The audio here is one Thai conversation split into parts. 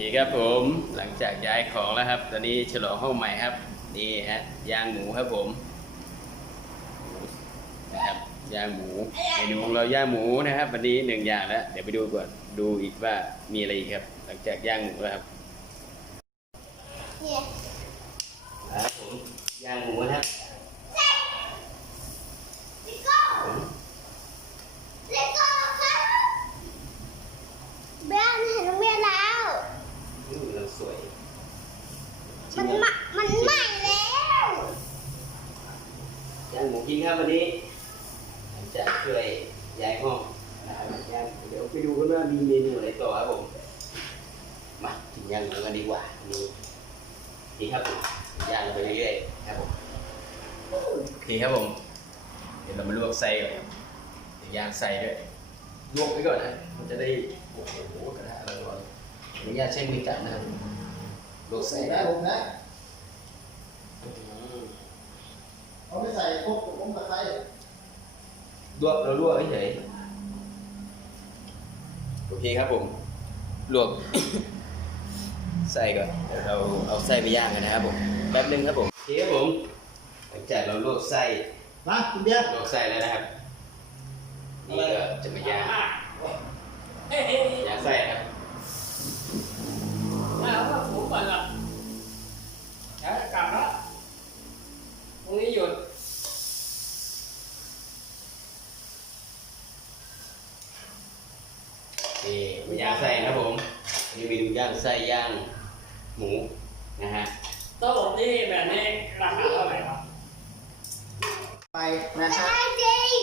ครับผมหลังจากย้ายของแล้วครับ ตอนนี้ฉลองห้องใหม่ครับ นี่ฮะย่างหมูครับผมนะครับย่างหมูเมนูของเราย่างหมูนะครับ วันนี้หนึ่งอย่างแล้วเดี๋ยวไปดูก่อนดูอีกว่ามีอะไรอีกครับ หลังจากย่างหมูแล้วครับเนี่ยครับผมย่างหมูนะครับ เลโก้เลโก้ครับเบียนเห็นโรงเรียนแล้ว อืมเราสวย มันใหม่มันใหม่แล้ว ย่างหมูกินครับวันนี้หลังจากช่วยย้ายห้องนะครับย่างเดี๋ยวไปดูกันว่ามีเมนูอะไรต่อครับผมมากินย่างหมูกัน ดีกว่านี่นี่ครับผมย่างไปเรื่อยๆครับผมโอเคครับผม เดี๋ยวเรามาลวกไส้ก่อนครับเดี๋ยวย่างไส้ด้วยลวกไว้ก่อนนะมันจะได้โอ้โหกระทะร้อนๆขออนุญาตใช้มือจับนะครับลวกไส้ใส่ได้ได้ผมนะอืมเอาไม่ใส่พวกผมตะไคร้ลวกเราลวกเฉยโอเคครับผมลวก ไส้ก่อนเดี๋ยวเราเอาไส้ไปย่างกันนะครับผมแป๊บนึงครับผมโอเคครับผมหลังจากเราลวกไส้นะคุณเบียร์ลวกไส้แล้วนะครับนี่ก็จะมาย่างย่างไส้ครับแล้วก็ถูก่อนละแล้วกลับแล้วพรุ่งนี้หยุดนี่มาย่างไส้นะครับผมนี่เมนูย่างไส้ย่างหมูนะฮะ โต๊ะที่แบบนี้ราคาเท่าไหร่ครับ ไปนะฮะ ได้จริง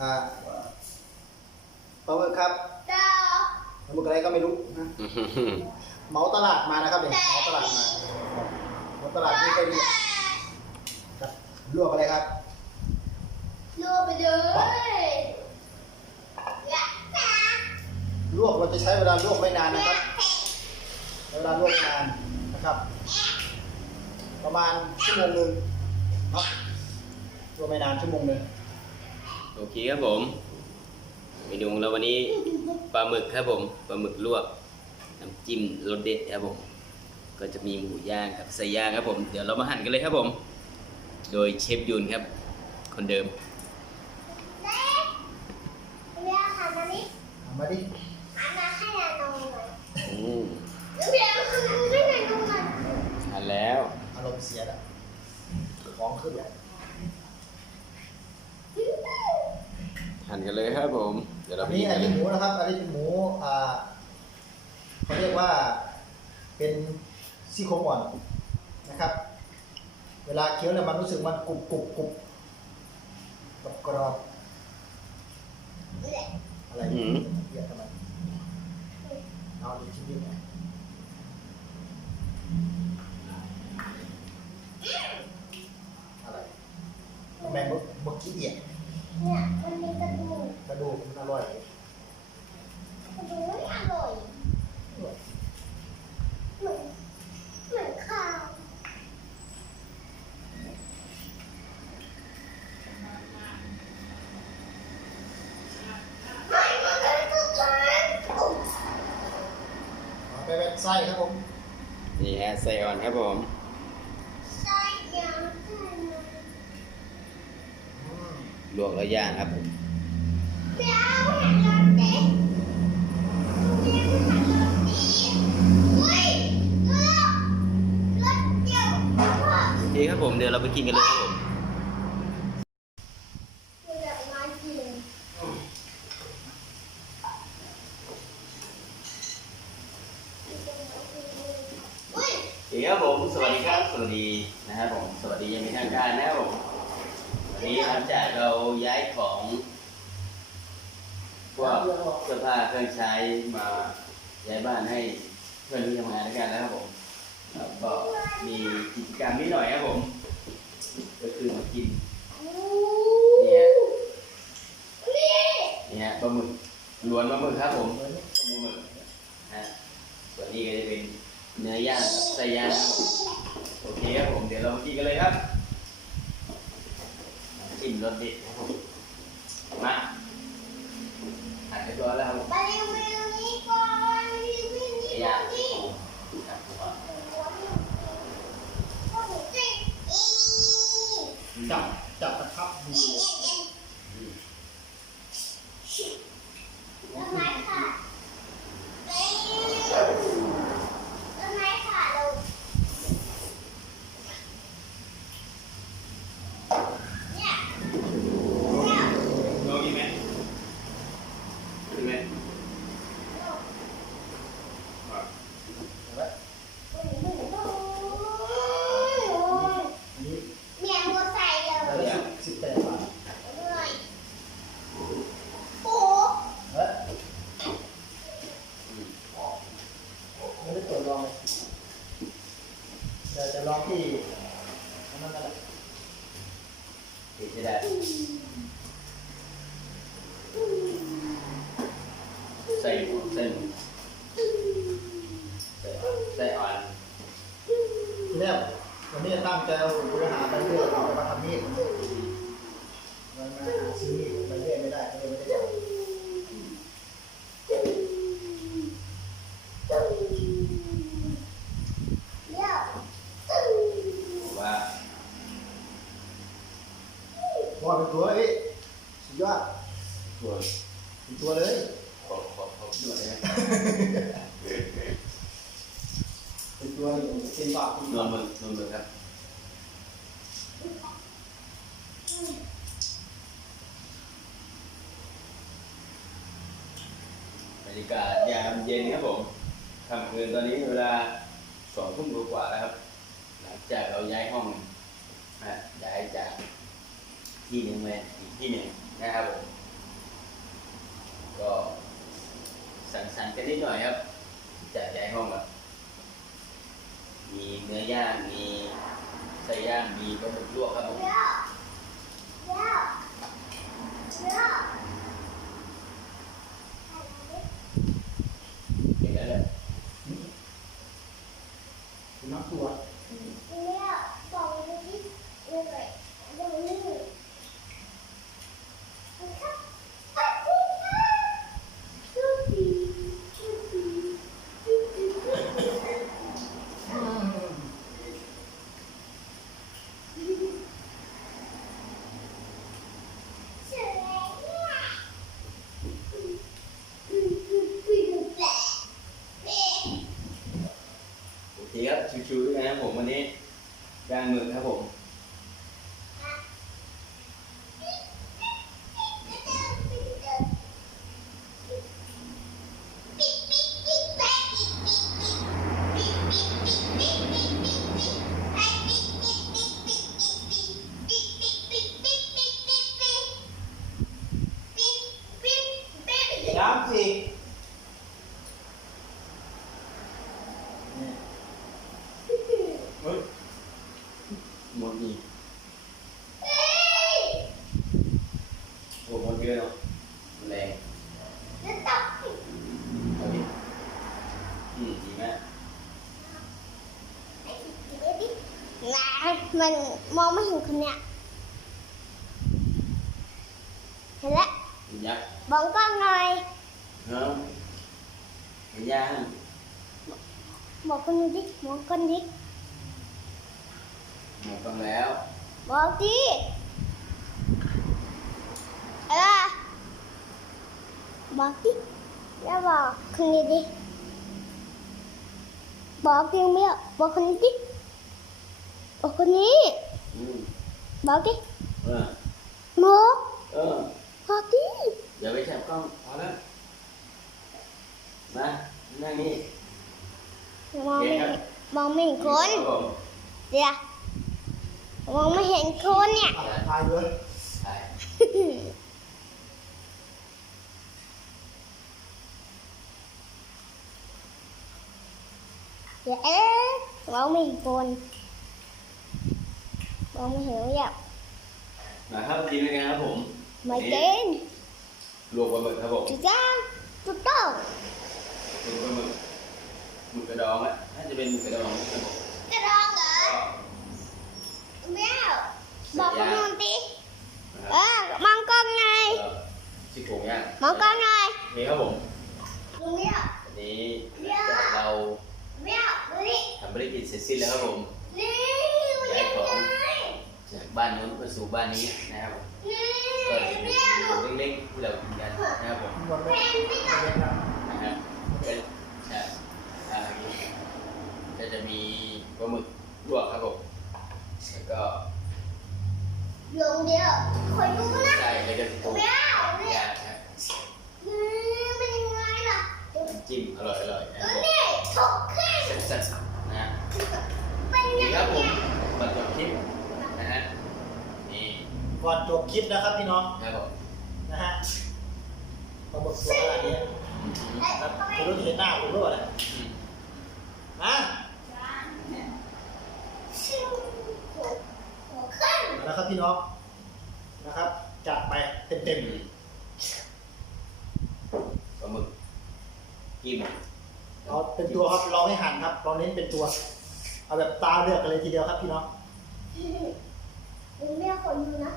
อ่า ปลาหมึกครับเจ้าปลาหมึกอะไรก็ไม่รู้นะเหมาตลาดมานะครับเนี่ยเหมาตลาดมาเหมาตลาดนี่ก็ดีครับลวกอะไรครับลวกไปเลยลวกเราจะใช้เวลาลวกไม่นานนะครับเวลาลวกนานนะครับ ประมาณชั่วโมงหนึ่งเนาะลวกไม่นานชั่วโมงหนึ่งโอเคครับผม เมนูของเราวันนี้ปลาหมึกครับผมปลาหมึกลวกน้ำจิ้มรสเด็ดครับผม ก็จะมีหมูย่างกับไส้ย่างครับผม เดี๋ยวเรามาหั่นกันเลยครับผม โดยเชฟยุนครับ คนเดิมเล็กเบียร์หันมานี่เอามาดิหันมาให้นานงหน่อยอืมเบียร์หันมาให้นานงหน่อยหั่นแล้ว อารมณ์เสียแล้วของขึ้นแล้ว หั่นกันเลย ครับผม เดี๋ยวเราอันไปนี้กินอักันนเลนี้ยหมูนะครับ อันนี้เป็นหมูอ่าเขาเรียกว่าเป็นซี่โครงอ่อนนะครับ เวลาเคี้ยวเนี่ยมันรู้สึกมันกรุบกรุบกรุบกรอบกรอบอะไรเยอะทำไมเอาอีกชิ้นนี้นะอะไรแมงมุกมุกขี้เดียด เนี่ย ร่อยกระดูไม่อร่อยเหมือนเหมือนข้าวไม่มันเป็นทุกอาไปแบบไส้ครับผมนี่ฮะไส้อ่อนครับผมใช่ยังใช่ไหมอืมลวกแล้วย่างครับผม โอเคครับผมเดี๋ยวเราไปกินกันเลยครับผมอยากมากินอุ้ยสวัสดีครับผมสวัสดีครับสวัสดีนะครับผมสวัสดียังเป็นทางการนะครับผมวันนี้หลังจากเราย้ายของ พวกเสื้อผ้าเครื่องใช้มาย้ายบ้านให้เพื่อนที่ทำงานด้วยกันแล้วครับผมก็มีกิจกรรมนิดหน่อยครับผม ก็คือมากินเนี่ยนี่นี่ฮะปลาหมึกล้วนปลาหมึกครับผมปลาหมึกนะฮะส่วนนี้ก็จะเป็นเนื้อย่างไส้ย่างครับผมโอเคครับผมเดี๋ยวเรามากินกันเลยครับน้ำจิ้มรสเด็ดครับผมมา Nah, itu adalah Iya. Bukan. ติดไม่ได้ใส่เส้นใส่ใส่อ่อน ทีแรกวันนี้ตั้งใจเอาเรือหาไปเรื่อยเอามาทำมีดมันมาหาซื้อมีดไปเรื่อยไม่ได้ก็เลยไม่ได้เอา เดี๋ยว ผมว่า พอเป็นตัวเอ้ยสุดยอด ตัว เป็นตัวเลย ขอขอขอหน่อยนะ เป็นตัวเป็นปากเป็น น ปาว ก ลมือนวลมือครับบ รยากาศยามเย็นครับผมค่ำคืนตอนนี้เวลาสองทุ่มกว่าแล้วครับ หลังจากเราย้ายห้องนะย้ายจากที่หนึ่งมาอีกที่หนึ่งนะครับผม ก็สั่งสรรค์กันนิดหน่อยครับ จากย้ายห้องครับมีเนื้อย่างมีไส้ย่างมีปลาหมึกลวกครับผม เดี๋ยวเดี๋ยวเดี๋ยว อย่างนั้นแหละ เป็นน้ำตัว เดี๋ยวบอกเลยดิเดี๋ยวเลยเดี๋ยวนี้ครับไปสิครับดูดีดูดีดูดีดูดี สวยเนี่ยอืมอืมอืมอืมแปลกแปลก โอเคครับ ชิวๆด้วยนะครับผมวันนี้ย่างหมึกครับผมย้ำสินี่ เฮ้ยหมดอีกโอ้หมดเยอะเนาะมันแรงเอาดิอืมดีมาก มันมองไม่เห็นคนเนี้ยเห็นแล้วกินยักษ์บองกล้องหน่อยเนาะเห็นย่างบอกคนนี้ดิมองคนดิหมดฟังแล้วบอกดิเออบอกดิแล้วบอกคนนี้ดิบอกยังไม่เอาบอกคนนี้ดิบอกคนนี้อืมบอกดิเออ บอกเออ บอกดิอย่าไปจับกล้องพอแล้วมานั่งนี่มองไม่เห็นมองไม่เห็นคนครับผมเดี๋ยวมองไม่เห็นคนเนี่ยอะพายเลยใช่เดี๋ยวเอ๊ะมองไม่เห็นคนม องไม่เห็นเนี่ยนะครับกินเป็นไงครับผมไม่เกินลวกปลาหมึกครับผมถูกต้องถูกต้องลวกปลาหมึกหมึกกระดองอะน่าจะเป็นหมึกกระดองครับผมกระดองเหรอก็แมวบอกกับนนตินะคเอรับอมองกล้องไงก็ซี่โครงย่างมองกล้องไงนี่ครับผมลุงแมววันนี้หลังจากเราแมวนี่ทำภารกิจเสร็จสิ้นแล้วครับผม นี่มัน ย้าย ยัง ของ ไง จาก บ้านนู้นมาสู่บ้านนี้นะครับผมนี่ก็จะมีแมเมวนูเล็กๆที่เรากินกันนะครับผมข้างบนเลยเล็กนะนะครับเป็นใช่อ่าอย่างนี้ก็จะมีปลาหมึกลวกครับผมแล้วก็ลงเดียวคอยดูนะไส้แล้วก็ปูแมวนี่ย่างนะครับนี่เป็นยังไงล่ะน้ำจิ้มอร่อยๆนะคตัรัวบนี้ถกขึ้นแซ่บๆนะเป็น ก่อนจบคลิปนะครับพี่น้องครับนะฮะปรากฏตัวะไรเนี่ยครับไม่รู้จะเห็นหน้าผมหรือเปล่านะฮะมาแล้วครับพี่น้องนะครับ จัดไปเต็มๆปลาหมึกจิ้มเอาเป็นตัวครับลองให้หันครับลองเน้นเป็นตัว เอาแบบตาเลือกกันเลยทีเดียวครับพี่น้อง หนูเรีอกคนดูนะ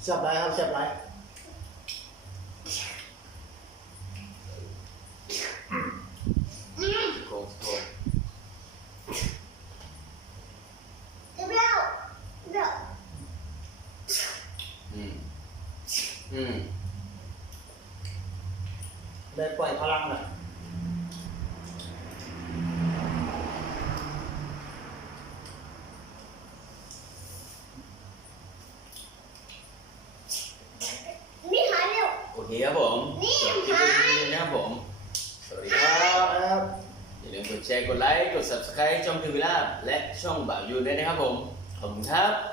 下不来啊下不来 Subscribe ช่องทีวีลาบและช่องบ่าวยูนด้วยนะครับผม ขอบคุณครับ